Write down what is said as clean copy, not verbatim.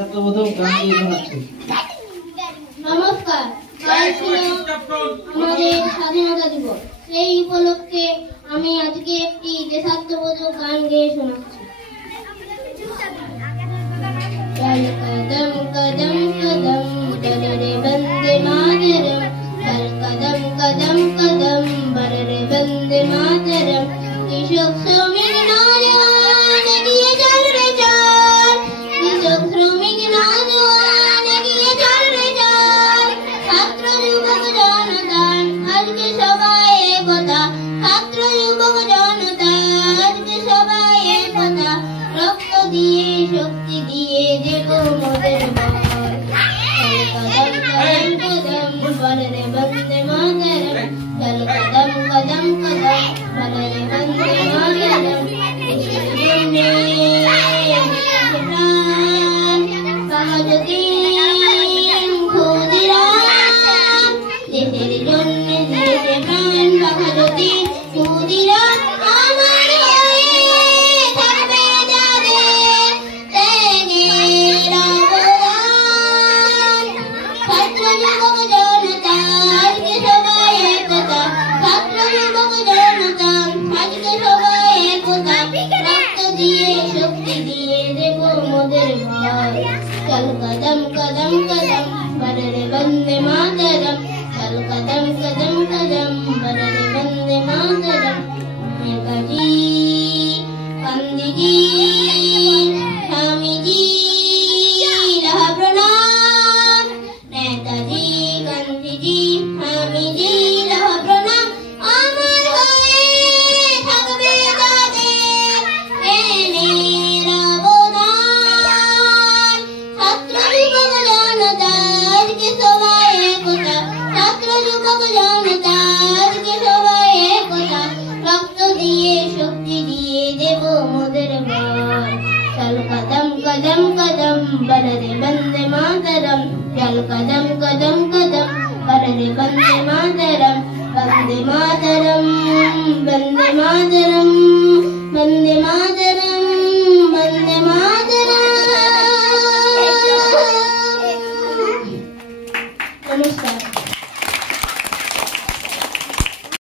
দেশাত্মবোধক গান গেয়ে শোনাচ্ছি। নমস্কার। কাল ছিল আমাদের স্বাধীনতা দিবস। সেই উপলক্ষে আমি আজকে একটি দেশাত্মবোধক গান গেয়ে শোনাচ্ছি। चल कदम कदम कदम बढ़ रे वंदे मातरम, चल कदम कदम कदम बढ़ रे वंदे मातरम। कृषक श्रमिक नौजवान एগিয়ে চল রে চল, কৃষক শ্রমিক নौजवान এগিয়ে চল রে চল। ছাত্র যুবক জনতা আজকে সবাই একতা, ছাত্র যুবক জনতা আজকে সবাই একতা। রক্ত দিয়ে শক্তি দিয়ে দেবো মোদের বল। চল কদম কদম কদম বল রে বন্দে মাতরম, চল কদম কদম কদম বল রে বন্দে মাতরম। দেশের জন্যে দিয়েছে প্রাণ বাঘাযতীন ক্ষুদিরাম, দেশের জন্যে দিয়েছে প্রাণ বাঘাযতীন ক্ষুদিরাম। আমার হয়ে থাকবে যাদের ত্যাগের অবদান। ছাত্র যুবক জনতা আজকে সবাই একতা, ছাত্র যুবক জনতা আজকে সবাই একতা। রক্ত দিয়ে শক্তি দিয়ে দেবো মোদের ভয়। চল কদম কদম কদম বল রে বন্দে মাতরম, চল কদম কদম কদম বল রে বন্দে মাতরম। নেতাজি গান্ধীজি স্বামীজি লাহ প্রণাম, নেতাজি গান্ধীজি স্বামীজি লাহ প্রণাম। আমার হয়ে থাকবে যাদের জ্ঞানের অবদান। ছাত্র যুবক জনতা আজকে সবাই একতা, ছাত্র যুবক জনতা আজকে সবাই একতা। রক্ত দিয়ে শক্তি দিয়ে দেবো মোদের বল। চল কদম কদম কদম বল রে বন্দে মাতরম, চল কদম কদম কদম বল রে বন্দে মাতরম। বন্দে মাতরম বন্দে মাতরম বন্দে মাতরম।